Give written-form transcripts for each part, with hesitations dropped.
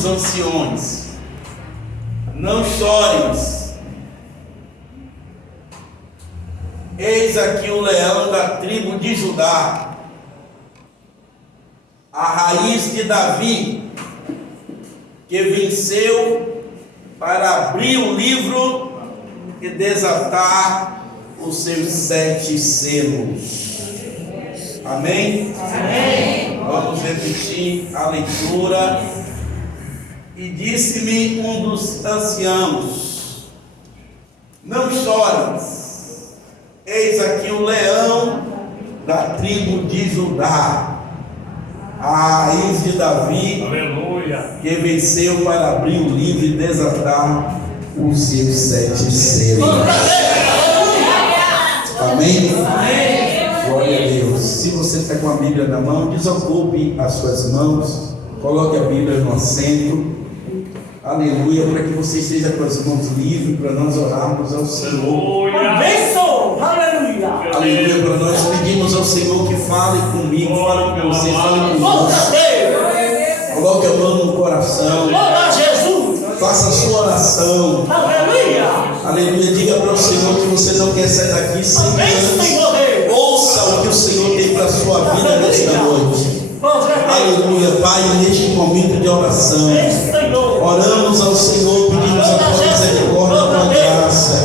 dos anciões: não chores, eis aqui o leão da tribo de Judá, a raiz de Davi, que venceu para abrir o livro e desatar os seus 7 selos. Amém? Amém. Vamos repetir a leitura. E disse-me um dos anciãos: não chores, eis aqui o leão da tribo de Judá, a raiz de Davi, aleluia, que venceu para abrir o livro e desatar os seus 7 selos. Amém? Glória a Deus. Se você está com a Bíblia na mão, desocupe as suas mãos, coloque a Bíblia no assento. Aleluia, para que você esteja com as mãos livres, para nós orarmos ao Senhor. Aleluia. Aleluia, para nós pedimos ao Senhor que fale comigo, fale com você, fale conosco. Coloque a mão no coração. Faça a sua oração. Aleluia, diga para o Senhor que você não quer sair daqui sem antes. Ouça o que o Senhor tem para a sua vida nesta noite. Aleluia, Pai, neste momento de oração, oramos ao Senhor, pedimos a tua misericórdia, a tua graça,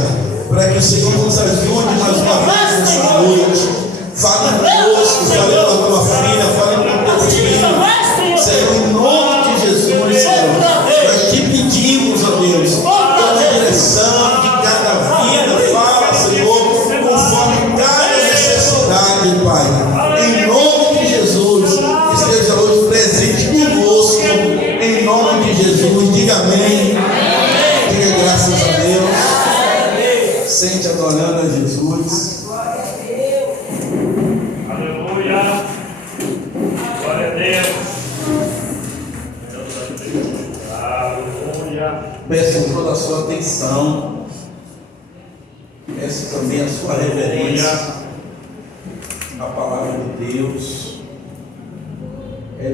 para que o Senhor nos ajude mais uma vez nessa noite. Fale conosco, fale com a tua filha, fale com o teu filho, Senhor, em nome de Jesus, Senhor. Nós te pedimos, ó Deus, toda a direção de cada vida, fala, Senhor, conforme cada necessidade, Pai. Em nome de Jesus, esteja hoje presente conosco, em nome de Jesus. Diga amém. Diga graças a Deus. Sente adorando a Jesus. Aleluia. Glória a Deus. Aleluia. Peço toda a sua atenção. Peço também a sua reverência à palavra de Deus.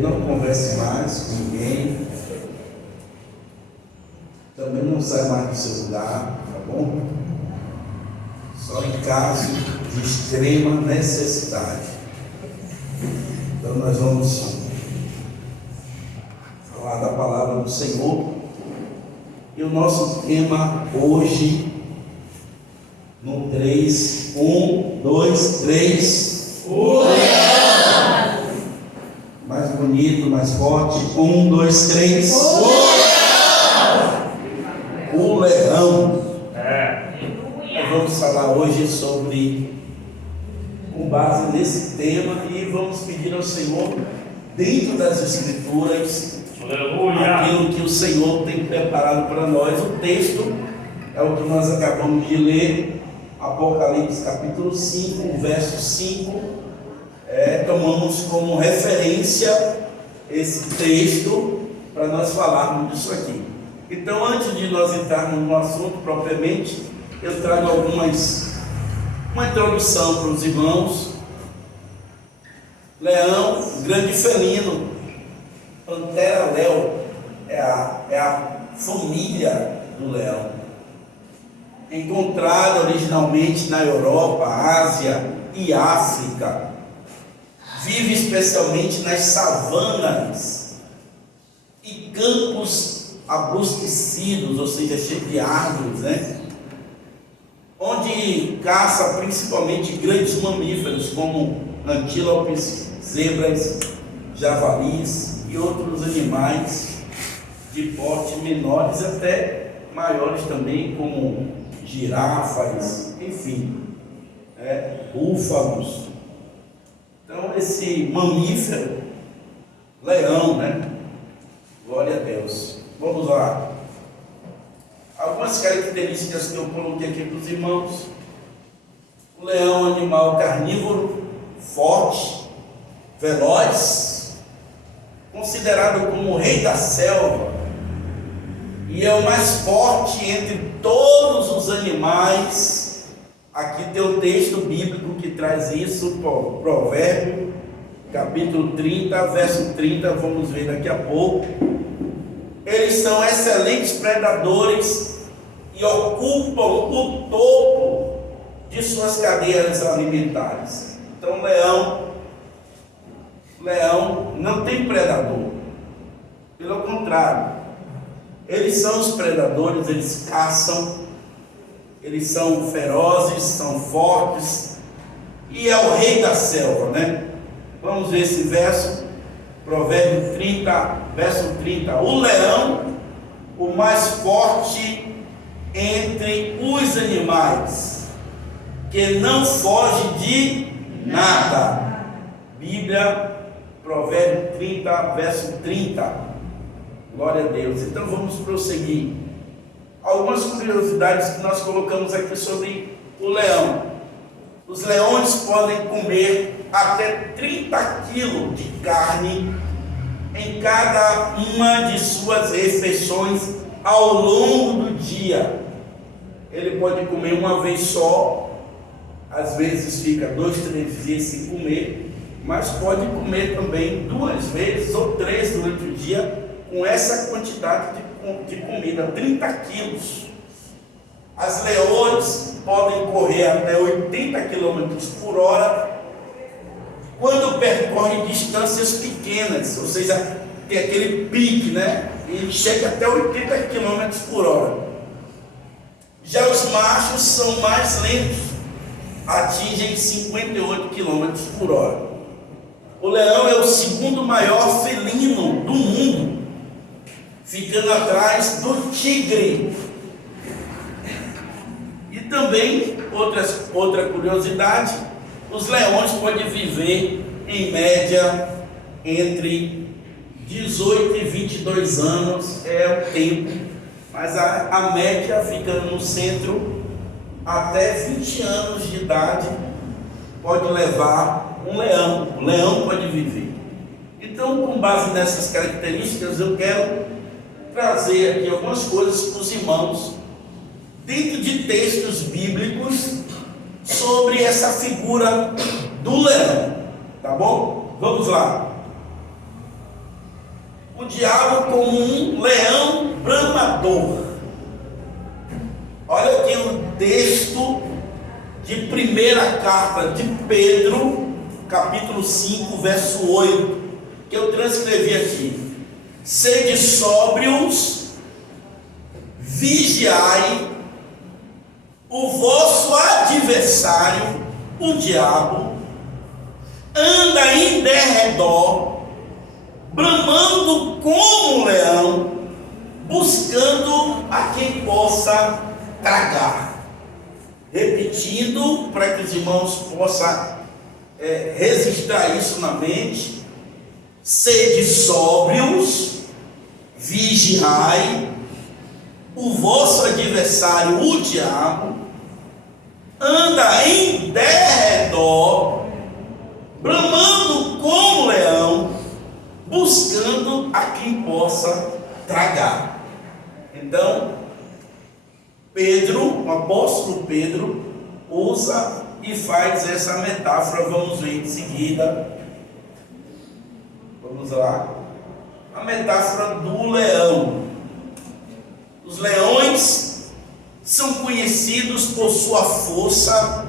Não converse mais com ninguém. Também não sai mais do seu lugar, tá bom? Só em caso de extrema necessidade. Então nós vamos falar da palavra do Senhor. E o nosso tema hoje, no 3, 1, 2, 3. O leão! Mais bonito, mais forte. 1, 2, 3. O leão! O leão. Nós vamos falar hoje sobre, com base nesse tema, e vamos pedir ao Senhor, dentro das Escrituras, aquilo que o Senhor tem preparado para nós. O texto é o que nós acabamos de ler, Apocalipse capítulo 5, verso 5. Tomamos como referência esse texto para nós falarmos disso aqui. Então, antes de nós entrarmos no assunto propriamente, eu trago uma introdução para os irmãos. Leão, grande felino, Pantera leo, é a família do leão, encontrada originalmente na Europa, Ásia e África. Vive especialmente nas savanas e campos abrustecidos, ou seja, cheios de árvores, né? Onde caça principalmente grandes mamíferos como antílopes, zebras, javalis e outros animais de porte menores, até maiores também, como girafas, enfim, búfalos. Então, esse mamífero, leão, né? Glória a Deus. Vamos lá. Algumas características que eu coloquei aqui para os irmãos. O leão é um animal carnívoro, forte, veloz, considerado como o rei da selva, e é o mais forte entre todos os animais. Aqui tem o texto bíblico que traz isso, Provérbio, capítulo 30, verso 30, vamos ver daqui a pouco. eles são excelentes predadores e ocupam o topo de suas cadeias alimentares. Então, leão não tem predador. Pelo contrário, eles são os predadores, eles caçam, eles são ferozes, são fortes, e é o rei da selva, né? Vamos ver esse verso, Provérbio 30, verso 30. O leão, o mais forte entre os animais, que não foge de nada. Bíblia, Provérbio 30, verso 30. Glória a Deus. Então vamos prosseguir. Algumas curiosidades que nós colocamos aqui sobre o leão. Os leões podem comer até 30 quilos de carne em cada uma de suas refeições ao longo do dia. Ele pode comer uma vez só, às vezes fica 2, 3 dias sem comer, mas pode comer também 2 vezes ou 3 durante o dia com essa quantidade de comida, 30 quilos. As leões podem correr até 80 km por hora quando percorrem distâncias pequenas, ou seja, tem aquele pique, né? Ele chega até 80 km por hora. Já os machos são mais lentos, atingem 58 km por hora. O leão é o segundo maior felino do mundo, ficando atrás do tigre. E também, outra curiosidade, os leões podem viver em média entre 18 e 22 anos, é o tempo, mas a média fica no centro, até 20 anos de idade pode levar um leão. O leão pode viver. Então, com base nessas características, eu quero trazer aqui algumas coisas para os irmãos, dentro de textos bíblicos, sobre essa figura do leão, tá bom? Vamos lá. O diabo como um leão bramador. Olha aqui o texto de primeira carta de Pedro, capítulo 5, verso 8, que eu transcrevi aqui. Sede sóbrios, vigiai. O vosso adversário, o diabo, anda em derredor, bramando como um leão, buscando a quem possa tragar. Repetindo, para que os irmãos possam registrar isso na mente: sede sóbrios, vigiai. O vosso adversário, o diabo, anda em derredor, bramando como leão, buscando a quem possa tragar. Então, Pedro, o apóstolo Pedro, usa e faz essa metáfora. Vamos ver em seguida. Vamos lá. A metáfora do leão. Os leões são conhecidos por sua força,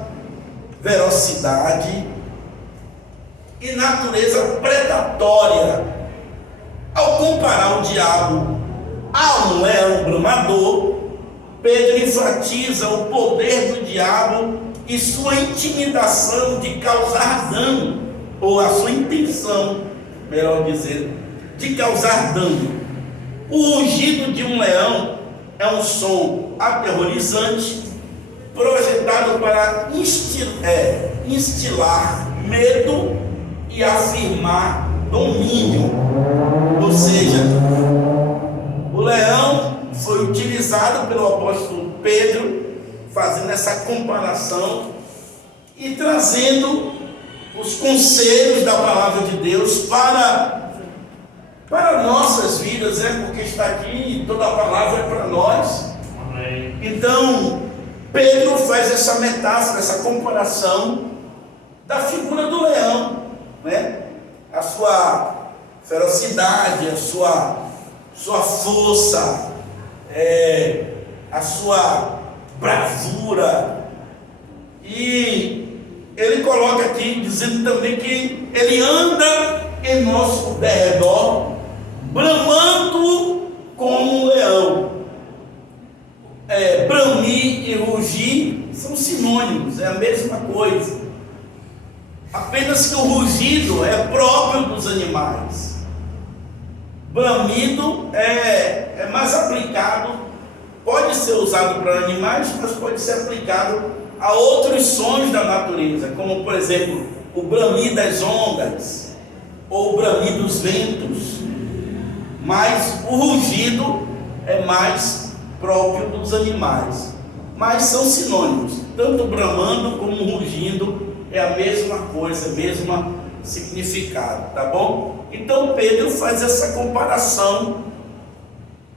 velocidade e natureza predatória. Ao comparar o diabo a um leão bramador, Pedro enfatiza o poder do diabo e sua intimidação de causar dano, ou a sua intenção, melhor dizer, de causar dano. O rugido de um leão é um som aterrorizante, projetado para instilar medo e afirmar domínio. Ou seja, o leão foi utilizado pelo apóstolo Pedro, fazendo essa comparação e trazendo os conselhos da palavra de Deus para nossas vidas, porque está aqui, toda a palavra é para nós. Amém. Então, Pedro faz essa metáfora, essa comparação da figura do leão, né? A sua ferocidade, a sua sua força, a sua bravura. E ele coloca aqui, dizendo também que ele anda em nosso derredor, bramando como um leão. Bramir e rugir são sinônimos, é a mesma coisa. Apenas que o rugido é próprio dos animais. Bramido é mais aplicado, pode ser usado para animais, mas pode ser aplicado a outros sons da natureza, como por exemplo o bramir das ondas ou o bramir dos ventos. Mas o rugido é mais próprio dos animais, mas são sinônimos, tanto bramando como rugindo é a mesma coisa, mesmo significado, tá bom? Então Pedro faz essa comparação,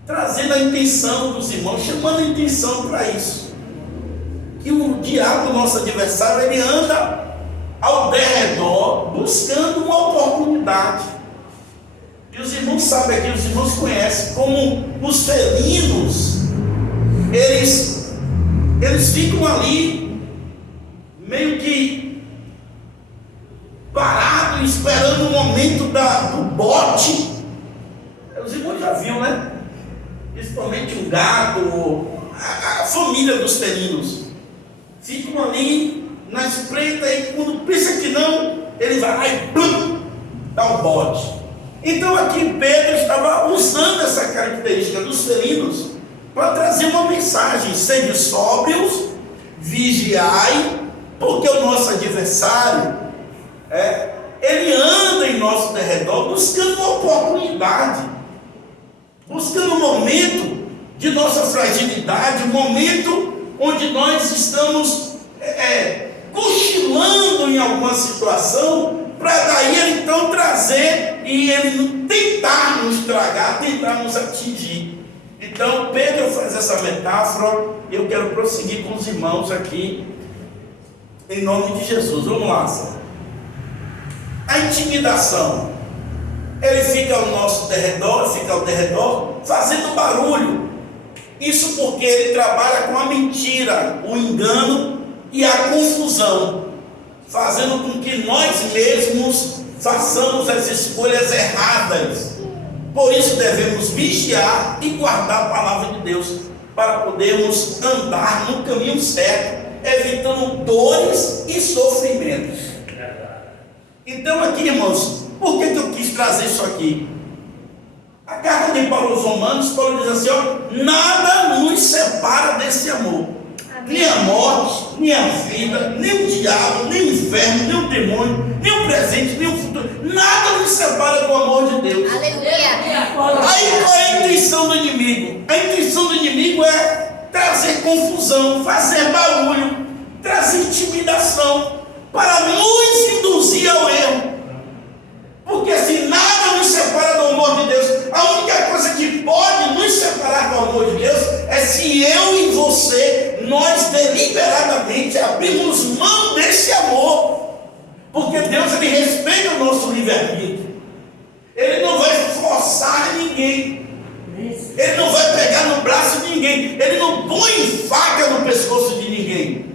trazendo a intenção dos irmãos, chamando a atenção para isso, que o diabo, nosso adversário, ele anda ao derredor buscando uma oportunidade. E os irmãos sabem aqui, os irmãos conhecem como os felinos, eles ficam ali meio que parados, esperando o momento do bote. Os irmãos já viram, né? Principalmente o gato, a família dos felinos ficam ali na espreita, e quando pensa que não, ele vai lá e plum, dá o bote. Então aqui Pedro estava usando essa característica dos felinos para trazer uma mensagem: sede sóbrios, vigiai, porque o nosso adversário ele anda em nosso derredor buscando uma oportunidade, buscando um momento de nossa fragilidade, um momento onde nós estamos cochilando em alguma situação, para daí ele então trazer e ele tentar nos tragar, tentar nos atingir. Então Pedro faz essa metáfora, e eu quero prosseguir com os irmãos aqui, em nome de Jesus. Vamos lá, Senhor. A intimidação, ele fica ao nosso derredor, fazendo barulho. Isso porque ele trabalha com a mentira, o engano e a confusão, fazendo com que nós mesmos façamos as escolhas erradas. Por isso devemos vigiar e guardar a palavra de Deus, para podermos andar no caminho certo, evitando dores e sofrimentos. Então aqui, irmãos, por que eu quis trazer isso aqui? A carta de Paulo aos Romanos, Paulo diz assim, nada nos separa desse amor. Nem a morte, nem a vida, nem o diabo, nem o inferno, nem o demônio, nem o presente, nem o futuro. Nada nos separa do amor de Deus. Aleluia. Aí qual é a intenção do inimigo? A intenção do inimigo é trazer confusão, fazer barulho, trazer intimidação, para nos induzir ao erro. Porque assim, nada nos separa do amor de Deus. A única coisa que pode nos separar do amor de Deus é se eu e você, nós deliberadamente abrimos mão desse amor. Porque Deus, ele respeita o nosso livre-arbítrio. Ele não vai forçar ninguém. Ele não vai pegar no braço de ninguém. Ele não põe faca no pescoço de ninguém.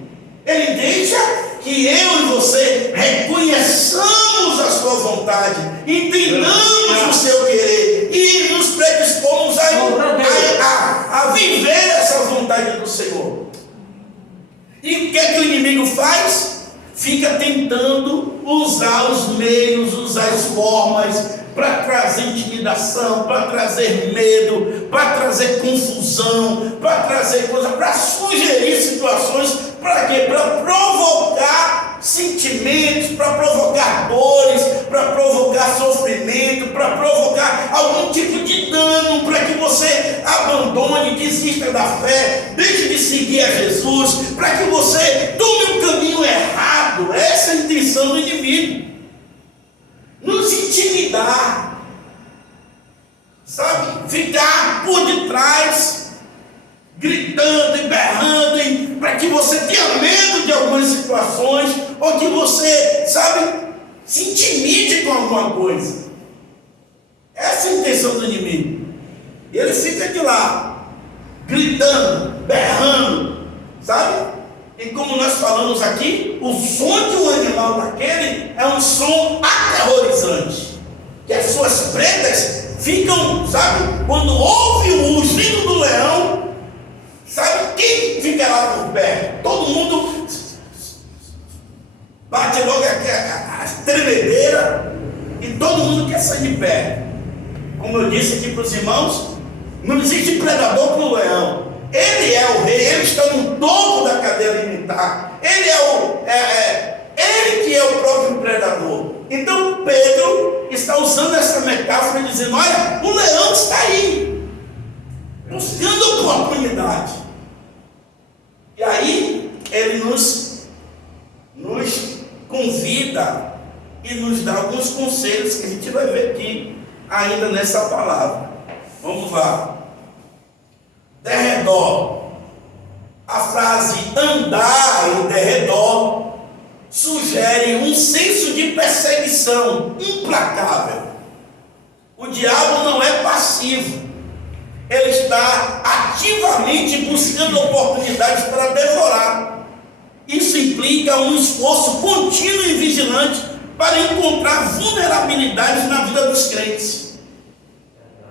Ele deixa que eu e você reconheçamos a sua vontade, entendamos o seu querer e nos predispomos a viver essa vontade do Senhor. E o que é que o inimigo faz? Fica tentando usar os meios, usar as formas para trazer intimidação, para trazer medo, para trazer confusão, para trazer coisas, para sugerir situações. Para quê? Para provocar sentimentos, para provocar dores, para provocar sofrimento, para provocar algum tipo de dano, para que você abandone, desista da fé, deixe de seguir a Jesus, para que você tome o caminho errado. Essa é a intenção do inimigo. Nos intimidar, sabe? Ficar por detrás, gritando e berrando, para que você tenha medo de algumas situações, ou que você, sabe, se intimide com alguma coisa. Essa é a intenção do inimigo. E ele fica de lá, gritando, berrando, sabe? E como nós falamos aqui, o som de um animal daquele é um som aterrorizante. Que as suas pretas ficam, sabe? Quando ouve o rugido do leão, sabe quem fica lá por perto? Todo mundo bate logo a tremedeira e todo mundo quer sair de perto. Como eu disse aqui para os irmãos, não existe predador para o leão. Ele é o rei, ele está no topo da cadeia alimentar. Ele ele que é o próprio predador. Então Pedro está usando essa metáfora dizendo: olha, o leão está aí, buscando oportunidade. E aí ele nos convida e nos dá alguns conselhos que a gente vai ver aqui ainda nessa palavra. Vamos lá. Derredor. A frase andar em derredor sugere um senso de perseguição implacável. O diabo não é passivo. Ele está ativamente buscando oportunidades para devorar. Isso implica um esforço contínuo e vigilante para encontrar vulnerabilidades na vida dos crentes.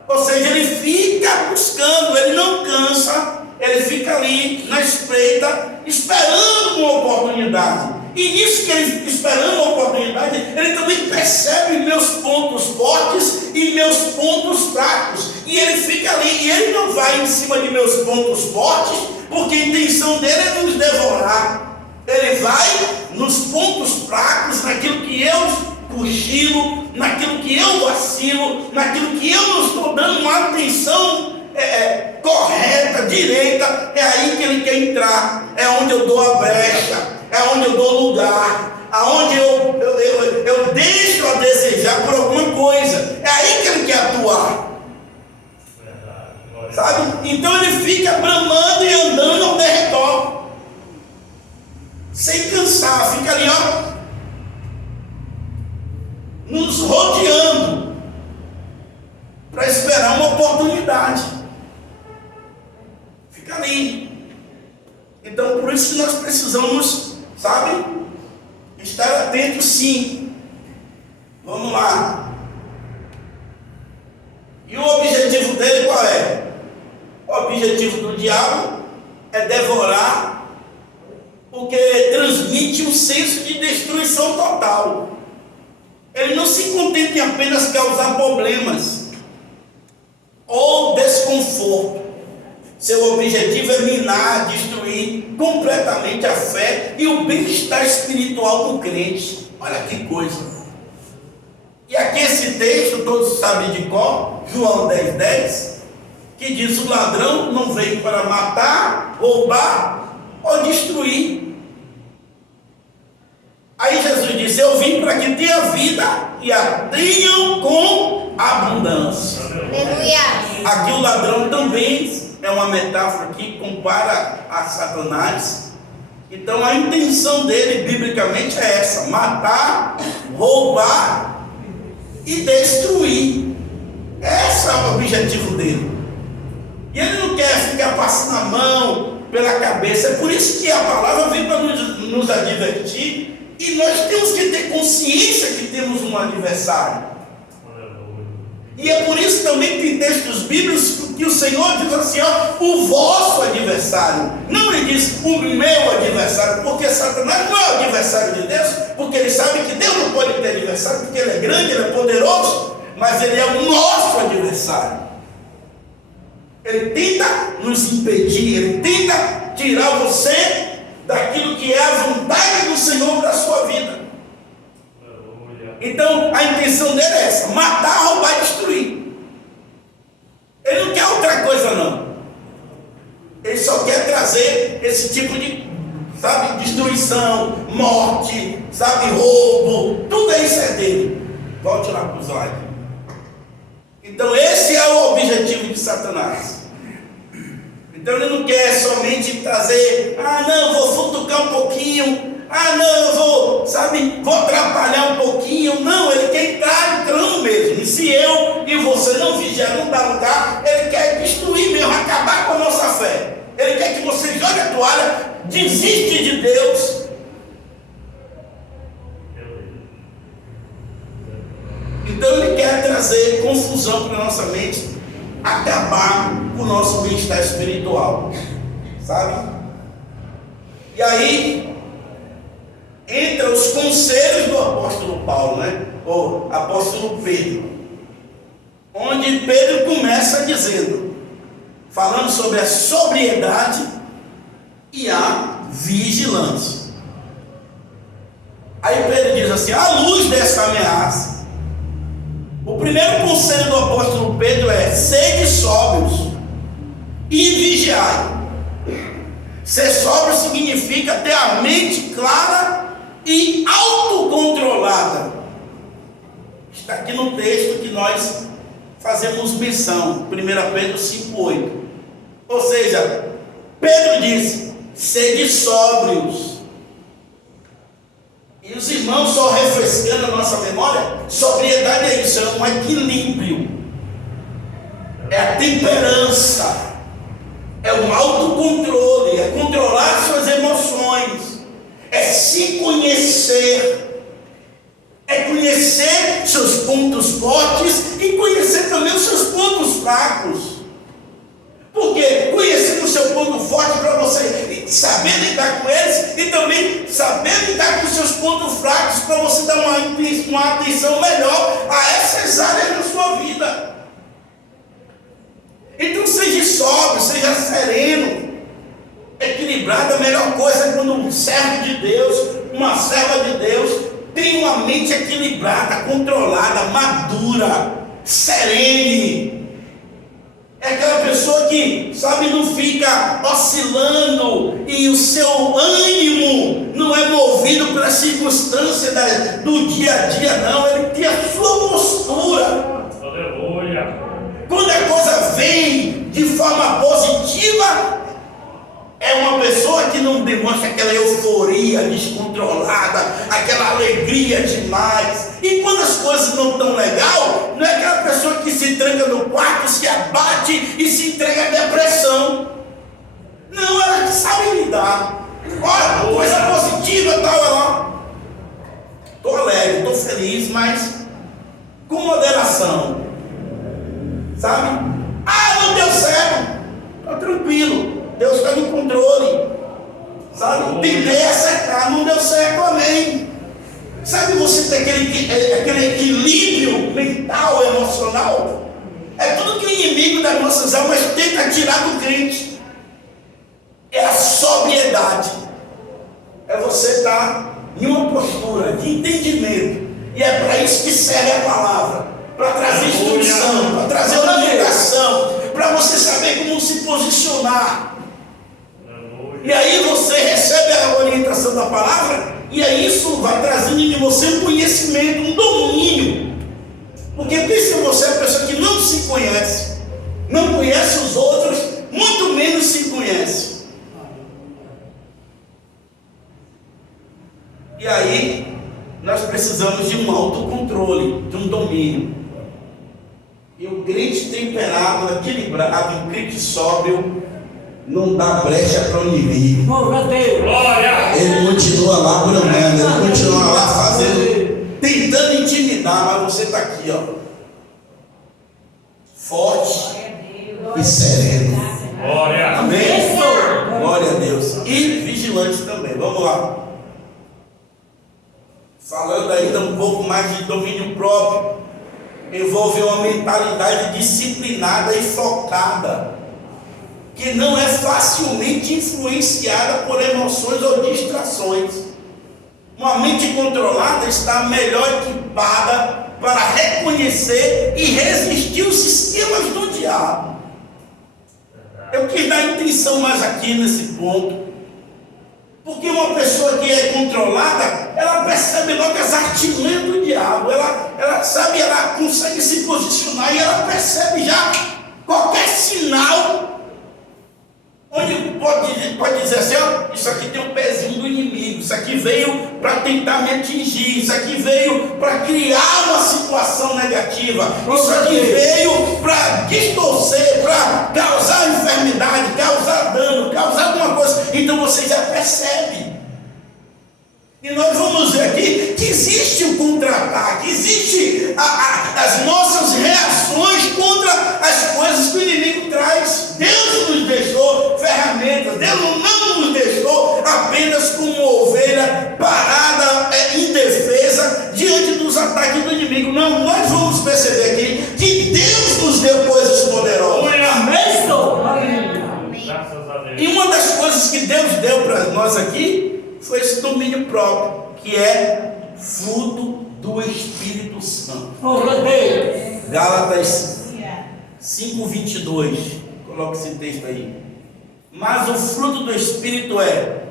Ou seja, ele fica buscando, ele não cansa, ele fica ali na espreita, esperando uma oportunidade. E nisso que ele esperando uma oportunidade, ele também percebe meus pontos fortes e meus pontos fracos. E ele fica ali, e ele não vai em cima de meus pontos fortes, porque a intenção dele é nos devorar. Ele vai nos pontos fracos, naquilo que eu cochilo, naquilo que eu vacilo, naquilo que eu não estou dando uma atenção correta, direita. É aí que ele quer entrar, é onde eu dou a brecha, é onde eu dou lugar, aonde eu deixo a desejar por alguma coisa. É aí que ele quer atuar, sabe? Então ele fica bramando e andando ao derredor, sem cansar, fica ali, ó, nos rodeando, para esperar uma oportunidade. Fica ali. Então, por isso que nós precisamos, sabe, estar atentos, sim. Vamos lá. E o objetivo dele qual é? O objetivo do diabo é devorar, porque transmite um senso de destruição total. Ele não se contenta em apenas causar problemas ou desconforto. Seu objetivo é minar, destruir completamente a fé e o bem-estar espiritual do crente. Olha que coisa. E aqui esse texto, todos sabem de cor, João 10:10, que diz: o ladrão não veio para matar, roubar ou destruir. Aí Jesus disse: eu vim para que tenha vida e a tenham com abundância. Aleluia. Aqui o ladrão também é uma metáfora que compara a Satanás. Então a intenção dele biblicamente é essa: matar, roubar e destruir. Esse é o objetivo dele. E ele não quer ficar passando a mão pela cabeça. É por isso que a palavra vem para nos advertir. E nós temos que ter consciência que temos um adversário. E é por isso também que tem textos bíblicos que o Senhor diz assim: ó, o vosso adversário. Não ele diz o meu adversário, porque Satanás não é o adversário de Deus, porque ele sabe que Deus não pode ter adversário, porque ele é grande, ele é poderoso, mas ele é o nosso adversário. Ele tenta nos impedir, ele tenta tirar você daquilo que é a vontade do Senhor para a sua vida. Então a intenção dele é essa: matar, roubar e destruir. Ele não quer outra coisa não. Ele só quer trazer esse tipo de, sabe, destruição, morte, sabe, roubo. Tudo isso é dele. Volte lá para os olhos. Então esse é o objetivo de Satanás. Então ele não quer somente trazer: ah não, vou futucar um pouquinho, Ah, não, eu vou, vou atrapalhar um pouquinho. Não, ele quer entrar entrando mesmo. E se eu e você não vigiar, não dar lugar, ele quer destruir mesmo, acabar com a nossa fé. Ele quer que você jogue a toalha, desiste de Deus. Então ele quer trazer confusão para a nossa mente, acabar com o nosso bem-estar espiritual, sabe? E aí entra os conselhos do apóstolo Paulo, né? Ou apóstolo Pedro, onde Pedro começa dizendo, falando sobre a sobriedade e a vigilância. Aí Pedro diz assim: à luz dessa ameaça, o primeiro conselho do apóstolo Pedro é: sede sóbrios e vigiai. Ser sóbrio significa ter a mente clara e autocontrolada. Está aqui no texto que nós fazemos menção, 1 Pedro 5,8. Ou seja, Pedro disse: sede sóbrios. E os irmãos, só refrescando a nossa memória, sobriedade é isso, é um equilíbrio, é a temperança, é o autocontrole, é controlar suas emoções, é se conhecer, é conhecer seus pontos fortes e conhecer também os seus pontos fracos. Porque conhecendo o seu ponto forte para você saber lidar com eles, e também saber lidar com os seus pontos fracos para você dar uma atenção melhor a essas áreas da sua vida. Então seja sóbrio, seja sereno, equilibrado. A melhor coisa é quando um servo de Deus, uma serva de Deus, tem uma mente equilibrada, controlada, madura, serene. É aquela pessoa que, não fica oscilando, e o seu ânimo não é movido pela circunstância do dia a dia, não. Ele tem a sua postura. Aleluia. Quando a coisa vem de forma positiva, é uma pessoa que não demonstra aquela euforia descontrolada, aquela alegria demais. E quando as coisas não estão legal, não é aquela pessoa que se tranca no quarto, se abate e se entrega à depressão. Não, ela sabe lidar. Olha, coisa positiva, tal, ela. Estou alegre, estou feliz, mas com moderação. Ah, não deu certo. Estou tranquilo. Deus está no controle, tentei acertar, não deu certo, amém. Você tem aquele equilíbrio mental, emocional. É tudo que o inimigo das nossas almas tenta tirar do crente. É a sobriedade. É você estar em uma postura de entendimento. E é para isso que serve a palavra, para trazer instrução, para trazer orientação, para você saber como se posicionar. E aí você recebe a orientação da palavra, e aí isso vai trazendo em você um conhecimento, um domínio. Porque pense em você, a pessoa que não se conhece, não conhece os outros, muito menos se conhece. E aí nós precisamos de um autocontrole, de um domínio. E o crente temperado, equilibrado, um crente sóbrio, não dá brecha para o inimigo. Ele continua lá bramando, ele continua lá fazendo, tentando intimidar, mas você está aqui, forte e sereno. Amém? Glória a Deus. E vigilante também. Vamos lá. Falando ainda um pouco mais de domínio próprio, envolve uma mentalidade disciplinada e focada, que não é facilmente influenciada por emoções ou distrações. Uma mente controlada está melhor equipada para reconhecer e resistir os sistemas do diabo. Eu quis dar atenção mais aqui nesse ponto, porque uma pessoa que é controlada, ela percebe logo as artimanhas do diabo, ela consegue se posicionar, e ela percebe já qualquer sinal onde pode dizer assim: isso aqui tem um pezinho do inimigo. isso aqui veio para tentar me atingir, isso aqui veio para criar uma situação negativa, isso aqui veio para distorcer, para causar enfermidade, causar dano, causar alguma coisa. Então você já percebe. E nós vamos ver aqui que existe o contra-ataque, existe as nossas reações contra as coisas que o inimigo traz. Deus nos deixou ferramentas, Deus não nos deixou apenas como ovelha parada, indefesa, diante dos ataques do inimigo. Não, nós vamos perceber aqui que Deus nos deu coisas poderosas. E uma das coisas que Deus deu para nós aqui foi esse domínio próprio, que é fruto do Espírito Santo. Gálatas 5:22. Coloque esse texto aí. Mas o fruto do Espírito é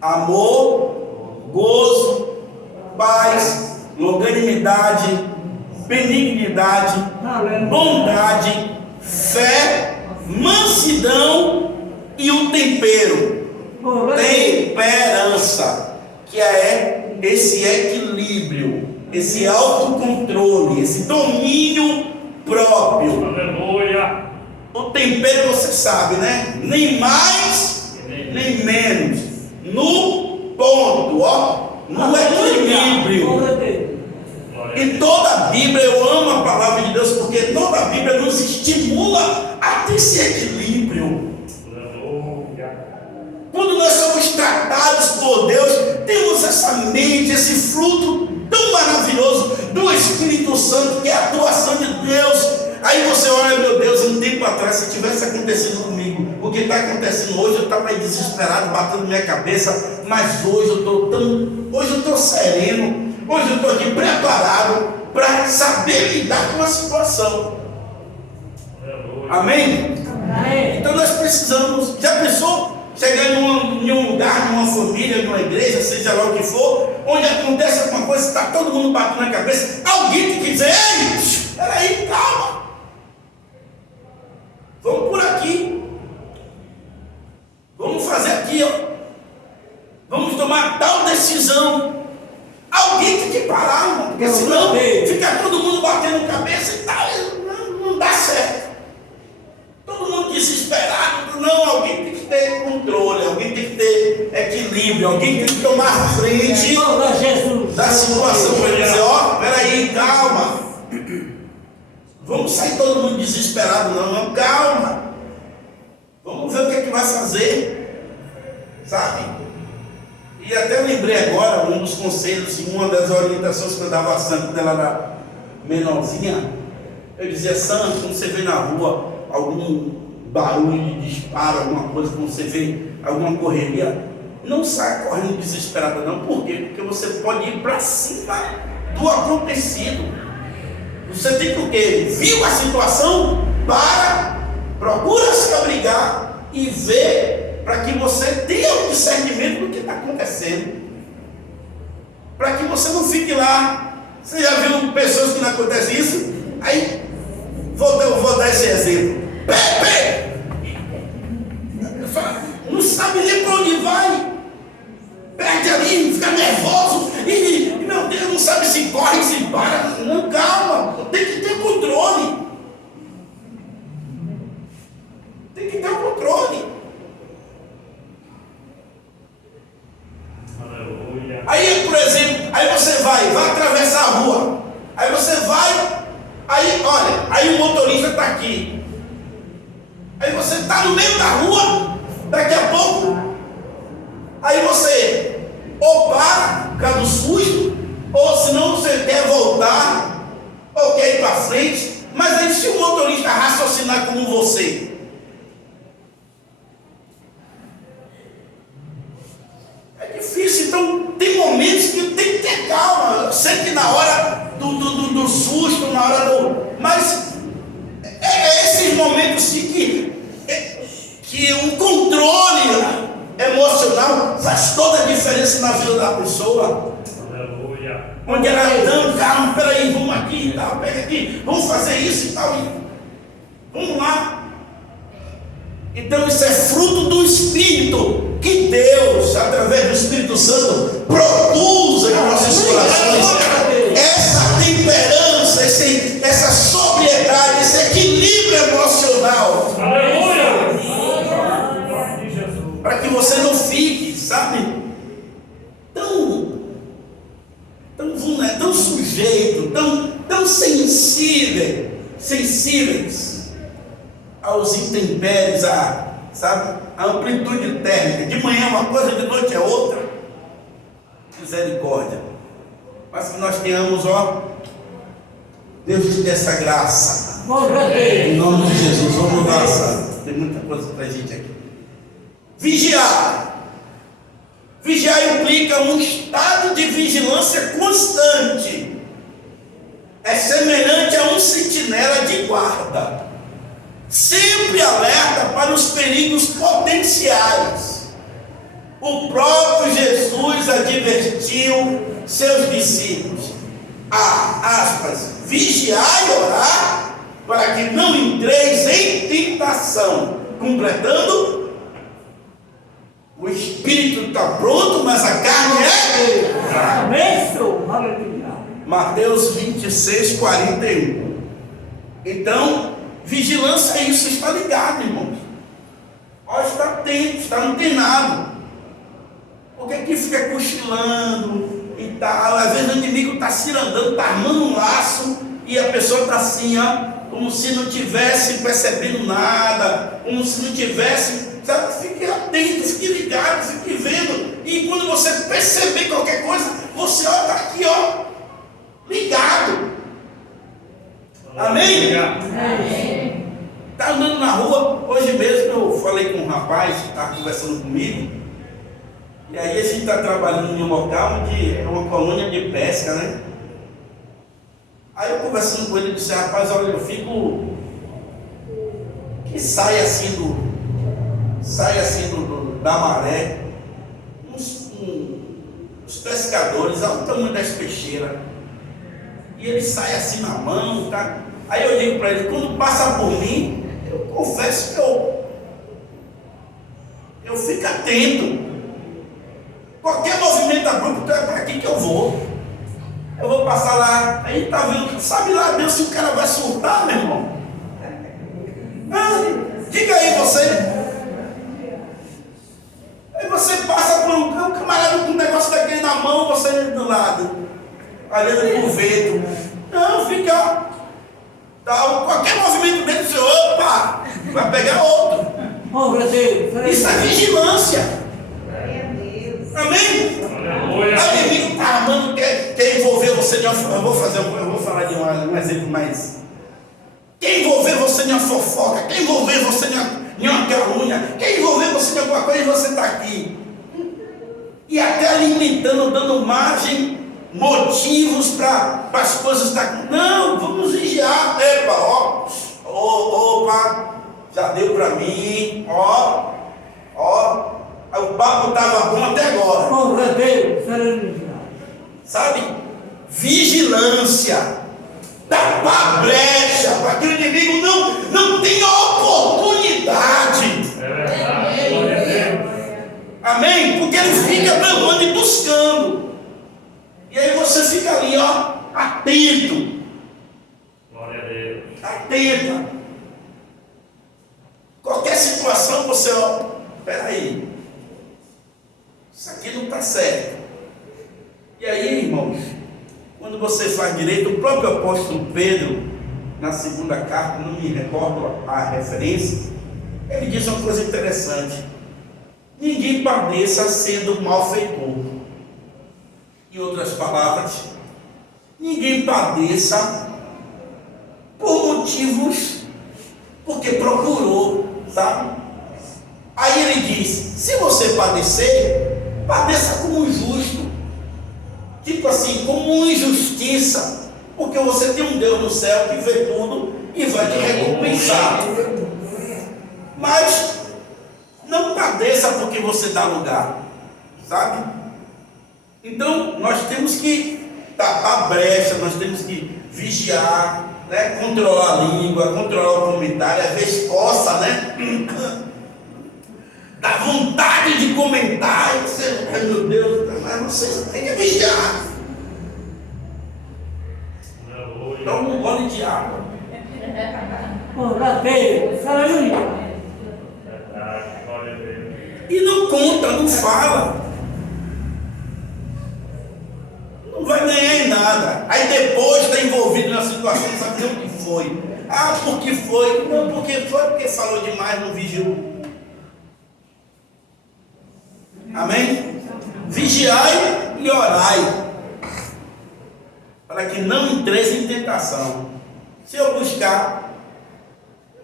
amor, gozo, paz, longanimidade, benignidade, bondade, fé, mansidão e o tempero. Temperança, que é esse equilíbrio, esse autocontrole, esse domínio próprio. Aleluia. O tempero você sabe, né? Nem mais, nem menos. No ponto, ó, no equilíbrio. Em toda a Bíblia, eu amo a palavra de Deus, porque toda a Bíblia nos estimula a ter esse equilíbrio. Quando nós somos tratados por Deus, temos essa mente, esse fruto tão maravilhoso do Espírito Santo, que é a atuação de Deus. Aí você olha, meu Deus, um tempo atrás, se tivesse acontecido comigo, o que está acontecendo hoje, eu estava desesperado, batendo minha cabeça, mas hoje eu estou sereno, hoje eu estou aqui preparado para saber lidar com a situação. Amém? Então nós precisamos, já pensou? Chegar em um lugar, numa família, numa igreja, seja lá o que for, onde acontece alguma coisa, está todo mundo batendo na cabeça, alguém tem que dizer: ei, peraí, calma, vamos por aqui, vamos fazer aqui, ó, vamos tomar tal decisão. Alguém tem que parar, irmão, porque senão fica todo mundo batendo cabeça e tal, não dá certo. Todo mundo desesperado. Não, alguém tem que ter controle, alguém tem que ter equilíbrio, alguém tem que tomar frente da situação para dizer: ó, peraí, calma, vamos sair todo mundo desesperado, não, calma, vamos ver o que é que vai fazer, sabe? E até lembrei agora um dos conselhos, uma das orientações que eu dava a Santa quando ela era menorzinha. Eu dizia: Santa, quando você vê na rua algum barulho de disparo, alguma coisa, quando você vê alguma correria, não saia correndo desesperada não. Por quê? Porque você pode ir para cima do acontecido. Você tem que o quê? Viu a situação? Procura se abrigar e ver, para que você tenha o discernimento do que está acontecendo, para que você não fique lá. Você já viu pessoas que não acontece isso? Aí vou dar esse exemplo. Pepe! Não sabe nem para onde vai, perde ali, fica nervoso e meu Deus, não sabe se corre, se para. Não, calma, tem que ter controle, tem que ter o controle. Aleluia. Aí, por exemplo, aí você vai atravessar a rua, aí você vai, aí olha, aí o motorista está aqui. Aí você está no meio da rua, daqui a pouco, aí você ou para, por causa do susto, ou se não você quer voltar, ou quer ir para frente, mas aí se o motorista raciocinar como você, é difícil. Então tem momentos que tem que ter calma. Eu sei que na hora do susto, na hora mas esses momentos que o controle emocional faz toda a diferença na vida da pessoa. Aleluia. Onde ela não, calma, peraí, vamos aqui e tal, pega aqui, vamos fazer isso e tal, vamos lá. Então isso é fruto do Espírito. que Deus, através do Espírito Santo, produza em nossos corações essa temperança, essa sobriedade, esse equilíbrio emocional. Aleluia! Para que você não fique, sabe, tão sujeito, tão sensíveis aos intempéries, sabe, a amplitude térmica. De manhã é uma coisa, de noite é outra. Misericórdia. Mas que nós tenhamos, Deus te dê essa graça. Em nome de Jesus, vamos lá, tem muita coisa para a gente aqui. Vigiar. Vigiar implica um estado de vigilância constante. É semelhante a um sentinela de guarda, sempre alerta para os perigos potenciais. O próprio Jesus advertiu seus discípulos vigiai e orar, para que não entreis em tentação. Completando, o espírito está pronto, mas a carne é Mateus 26, 41. Então, vigilância é isso, está ligado, irmãos. Está atento, está antenado. Porque que fica cochilando e tal? Às vezes o inimigo está cirandando, está armando um laço e a pessoa está assim, como se não tivesse percebendo nada, como se não tivesse, sabe? Fique atento, fique ligado, fique vendo. E quando você perceber qualquer coisa, você está aqui, ligado. Amém? Amém. Está andando na rua. Hoje mesmo eu falei com um rapaz que está conversando comigo. E aí a gente está trabalhando em um local onde é uma colônia de pesca, né? Aí eu conversando com ele, disse: rapaz, olha, eu fico que sai assim da maré os pescadores, olha o tamanho das peixeiras, e ele sai assim na mão, tá? Aí eu digo para ele: quando passa por mim, eu confesso que eu fico atento. Qualquer movimento abrupto é para aqui que eu vou. Eu vou passar lá. Aí tá vendo, sabe lá Deus se o cara vai surtar, meu irmão? Diga aí você. Aí você passa por um camarada com um negócio daquele na mão, você do lado, olhando pro vento. Não, fica. Qualquer movimento dele, você, opa, vai pegar outro. Isso é vigilância. Amém? Aleluia. Aí o inimigo está armando, quer envolver você de uma. Eu vou falar de um exemplo mais. Quer envolver você em uma fofoca, quer envolver você em uma calúnia, quer envolver você em alguma coisa e você está aqui. E até alimentando, dando margem, motivos para as coisas estar. Não, vamos vigiar. Epa, opa, já deu para mim, o papo estava bom até agora. Sabe? Vigilância. Tapar brecha para que o inimigo não tenha oportunidade. Amém? Porque ele fica bramando e buscando. E aí você fica ali, atento. Glória a Deus. Atenta. Qualquer situação você, peraí. Isso aqui não está certo. E aí, irmãos, quando você faz direito, o próprio apóstolo Pedro, na segunda carta, não me recordo a referência, ele diz uma coisa interessante: ninguém padeça sendo malfeitor. Em outras palavras, ninguém padeça por motivos, porque procurou, sabe? Aí ele diz: se você padecer, padeça como justo, tipo assim, como injustiça, porque você tem um Deus no céu que vê tudo e vai te recompensar. Mas não padeça porque você dá lugar, sabe? Então nós temos que tapar brecha, nós temos que vigiar, né? Controlar a língua, controlar o comentário, às vezes coça, né? Dá vontade de de comentar. E você, ai meu Deus, mas vocês têm que vigiar. Dá um gole de água. E não conta, não fala. Não vai ganhar em nada. Aí depois está envolvido na situação, não sabe nem o que foi. Ah, porque foi? Não, porque foi porque falou demais, não vigiou. Amém? Vigiai e orai, para que não entreis em tentação. Se eu buscar,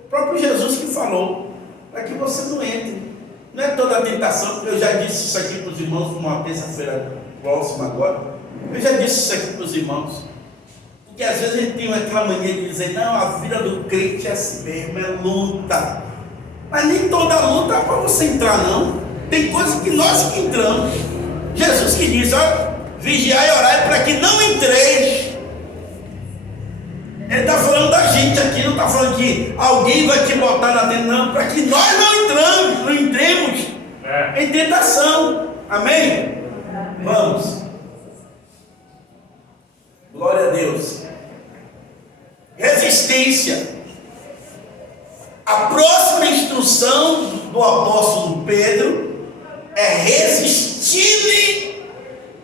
o próprio Jesus que falou, para que você não entre. Não é toda a tentação, porque eu já disse isso aqui para os irmãos numa terça-feira próxima agora. Eu já disse isso aqui para os irmãos. Porque às vezes a gente tem aquela mania de dizer, não, a vida do crente é assim mesmo, é luta. Mas nem toda luta é para você entrar, não. Tem coisas que nós que entramos. Jesus que diz, ó, vigiai e orai para que não entreis. Ele está falando da gente aqui, não está falando que alguém vai te botar lá dentro, não. Para que nós não entremos em tentação. Amém? Vamos. Glória a Deus. Resistência. A próxima instrução do apóstolo Pedro é resistir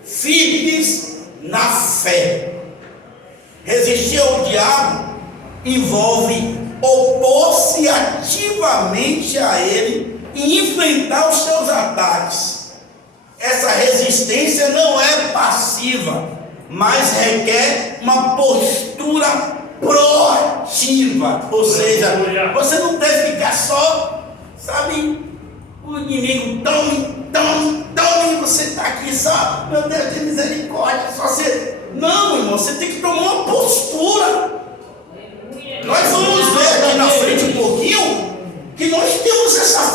firmes na fé. Resistir ao diabo envolve opor-se ativamente a ele e enfrentar os seus ataques. Essa resistência não é passiva, mas requer uma postura proativa. Ou seja, você não deve ficar só, sabe, o inimigo tome, você está aqui só, meu Deus de misericórdia, só você. Não, irmão, você tem que tomar uma postura. Nós vamos ver aqui na frente um pouquinho que nós temos essa